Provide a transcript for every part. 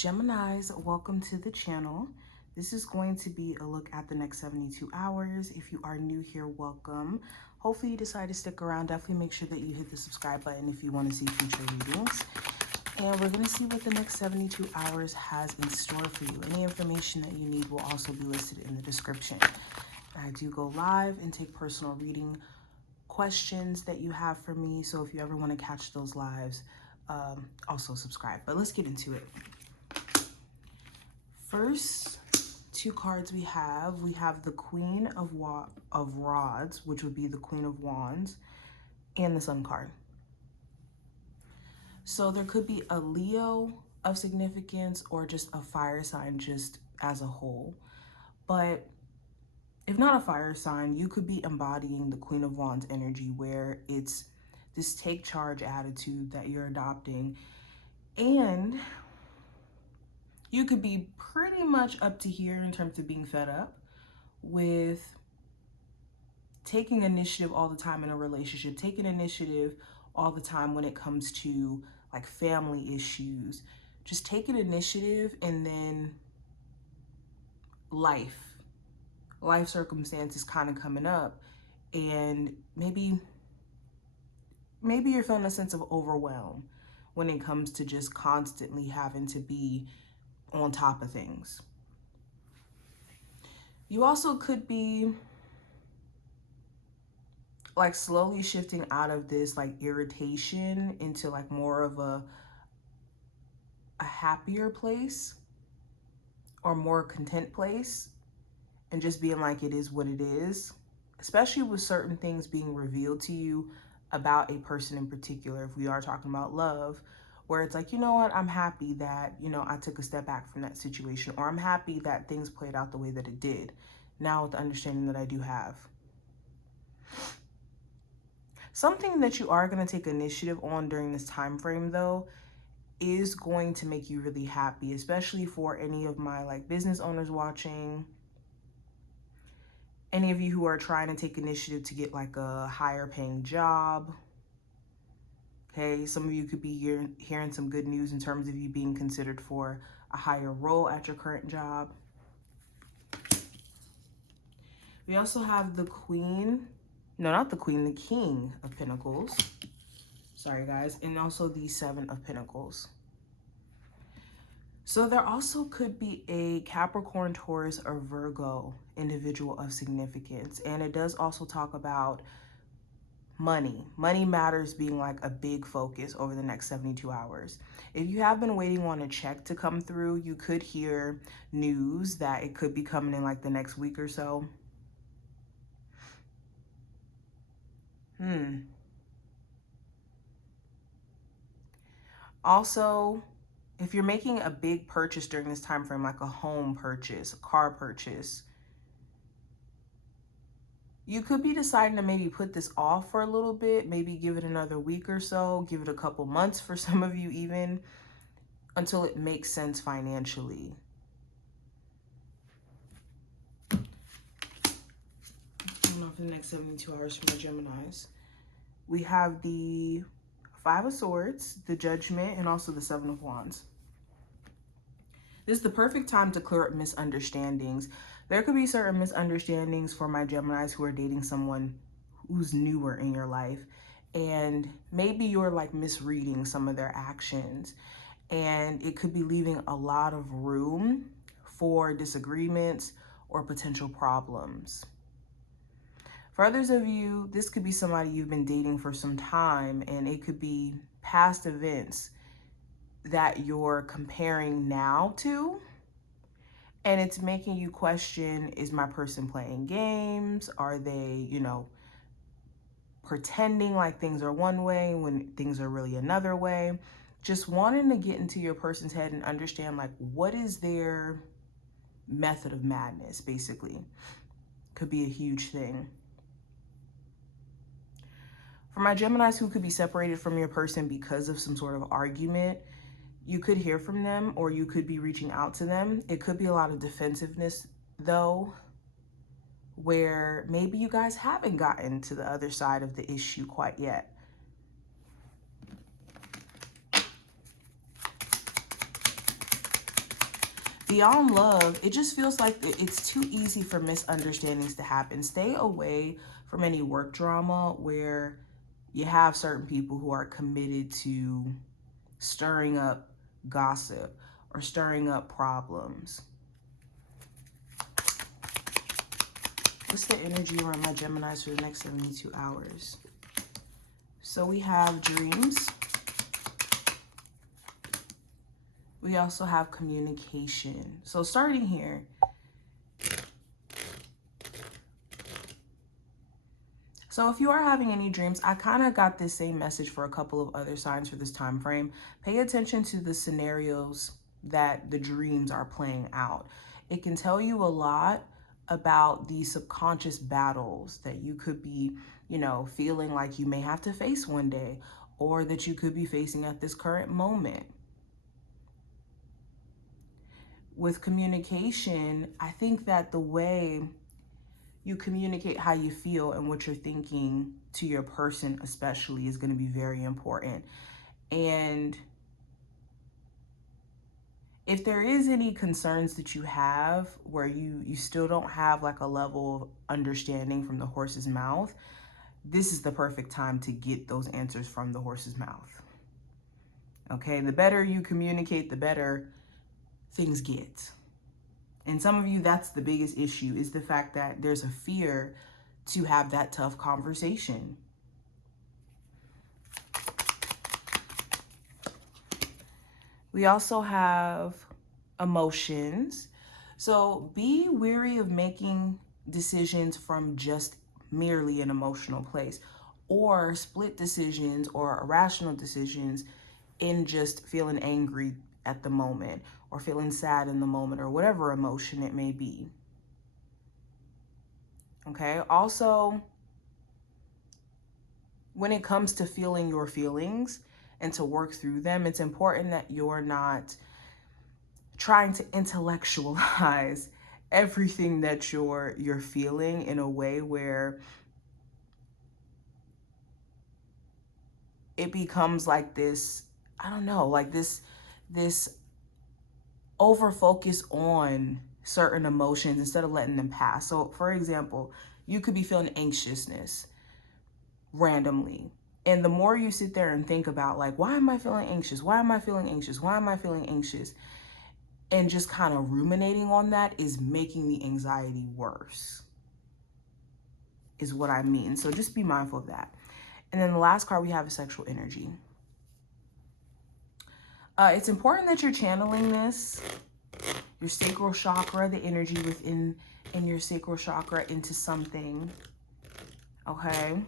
Geminis, welcome to the channel. This is going to be a look at the next 72 hours. If you are new here, welcome. Hopefully you decide to stick around. Definitely make sure that you hit the subscribe button if you want to see future readings. And we're going to see what the next 72 hours has in store for you. Any information that you need will also be listed in the description. I do go live and take personal reading questions that you have for me. So if you ever want to catch those lives, also subscribe. But let's get into it. First two cards we have the Queen of Rods, which would be the Queen of Wands, and the Sun card. So there could be a Leo of significance or just a fire sign just as a whole. But if not a fire sign, you could be embodying the Queen of Wands energy, where it's this take charge attitude that you're adopting. And you could be pretty much up to here in terms of being fed up with taking initiative all the time in a relationship, taking initiative all the time when it comes to like family issues, just taking initiative, and then life circumstances kind of coming up, and maybe you're feeling a sense of overwhelm when it comes to just constantly having to be on top of things. You also could be like slowly shifting out of this like irritation into like more of a happier place or more content place, and just being like, it is what it is, especially with certain things being revealed to you about a person in particular. If we are talking about love, where it's like, you know what, I'm happy that, I took a step back from that situation, or I'm happy that things played out the way that it did, now with the understanding that I do have. Something that you are going to take initiative on during this time frame, though, is going to make you really happy, especially for any of my like business owners watching, any of you who are trying to take initiative to get like a higher paying job. Okay, some of you could be hearing some good news in terms of you being considered for a higher role at your current job. We also have the King of Pentacles. Sorry, guys. And also the Seven of Pentacles. So there also could be a Capricorn, Taurus, or Virgo individual of significance. And it does also talk about money. Money matters being like a big focus over the next 72 hours. If you have been waiting on a check to come through, you could hear news that it could be coming in like the next week or so. Also, if you're making a big purchase during this time frame, like a home purchase, a car purchase, you could be deciding to maybe put this off for a little bit, maybe give it another week or so, give it a couple months for some of you even, until it makes sense financially. For the next 72 hours for my Geminis. We have the Five of Swords, the Judgment, and also the Seven of Wands. This is the perfect time to clear up misunderstandings. There could be certain misunderstandings for my Geminis who are dating someone who's newer in your life, and maybe you're like misreading some of their actions, and it could be leaving a lot of room for disagreements or potential problems. For others of you, this could be somebody you've been dating for some time, and it could be past events that you're comparing now to, and it's making you question, is my person playing games? Are they, pretending like things are one way when things are really another way? Just wanting to get into your person's head and understand like, what is their method of madness, basically. Could be a huge thing. For my Geminis who could be separated from your person because of some sort of argument, you could hear from them, or you could be reaching out to them. It could be a lot of defensiveness, though, where maybe you guys haven't gotten to the other side of the issue quite yet. Beyond love, it just feels like it's too easy for misunderstandings to happen. Stay away from any work drama where you have certain people who are committed to stirring up gossip or stirring up problems. What's the energy around my Geminis for the next 72 hours? So we have dreams. We also have communication. So starting here, so if you are having any dreams, I kind of got this same message for a couple of other signs for this time frame. Pay attention to the scenarios that the dreams are playing out. It can tell you a lot about the subconscious battles that you could be, you know, feeling like you may have to face one day, or that you could be facing at this current moment. With communication, I think that the way you communicate how you feel and what you're thinking to your person especially is going to be very important. And if there is any concerns that you have where you still don't have like a level of understanding from the horse's mouth, this is the perfect time to get those answers from the horse's mouth. Okay, the better you communicate, the better things get. And some of you, that's the biggest issue, is the fact that there's a fear to have that tough conversation. We also have emotions. So be wary of making decisions from just merely an emotional place, or split decisions or irrational decisions in just feeling angry at the moment, or feeling sad in the moment, or whatever emotion it may be. Okay, also, when it comes to feeling your feelings and to work through them, it's important that you're not trying to intellectualize everything that you're feeling in a way where it becomes like this, I don't know, like this over focus on certain emotions instead of letting them pass. So for example, you could be feeling anxiousness randomly. And the more you sit there and think about, like, why am I feeling anxious? Why am I feeling anxious? Why am I feeling anxious? And just kind of ruminating on that is making the anxiety worse, is what I mean. So just be mindful of that. And then the last card we have is sexual energy. It's important that you're channeling this, your sacral chakra, the energy within in your sacral chakra, into something. Okay.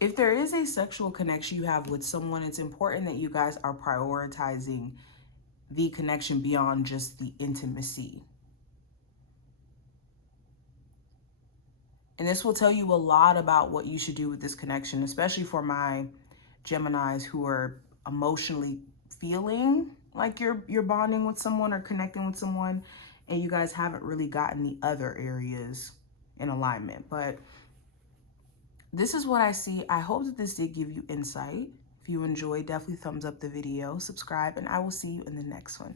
If there is a sexual connection you have with someone, it's important that you guys are prioritizing the connection beyond just the intimacy. And this will tell you a lot about what you should do with this connection, especially for my Geminis who are emotionally feeling like you're bonding with someone or connecting with someone, and you guys haven't really gotten the other areas in alignment. But this is what I see. I hope that this did give you insight. If you enjoyed, definitely thumbs up the video, subscribe, and I will see you in the next one.